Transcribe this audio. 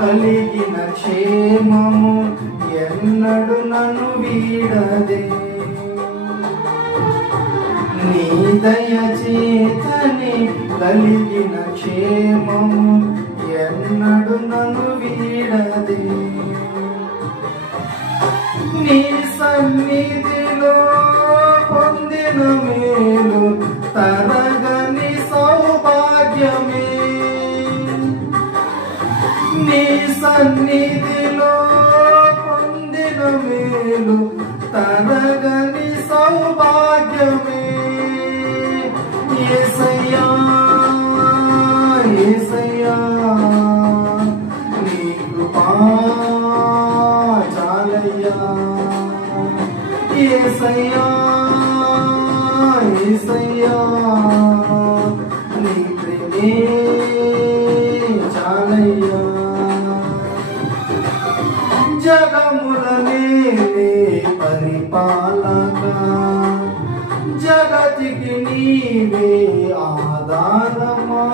కలిగిన క్షేమము ఎన్నడు నన్ను వీడదే. నీ దయ చేతని కలిగిన క్షేమము ఎన్నడు నన్ను వీడదే. నీ సన్నిధిలో పొందిన మేలు తరగని సన్నిధిలో పొందిన మేలు తరగని సౌభాగ్యమే. యేసయ్యా యేసయ్యా నీ కృపా చాలయ్యా. యేసయ్యా యేసయ్యా నీ ప్రేమే చాలయ్యా. జగములనే పరిపాలక జగతికి నీవే ఆధారమా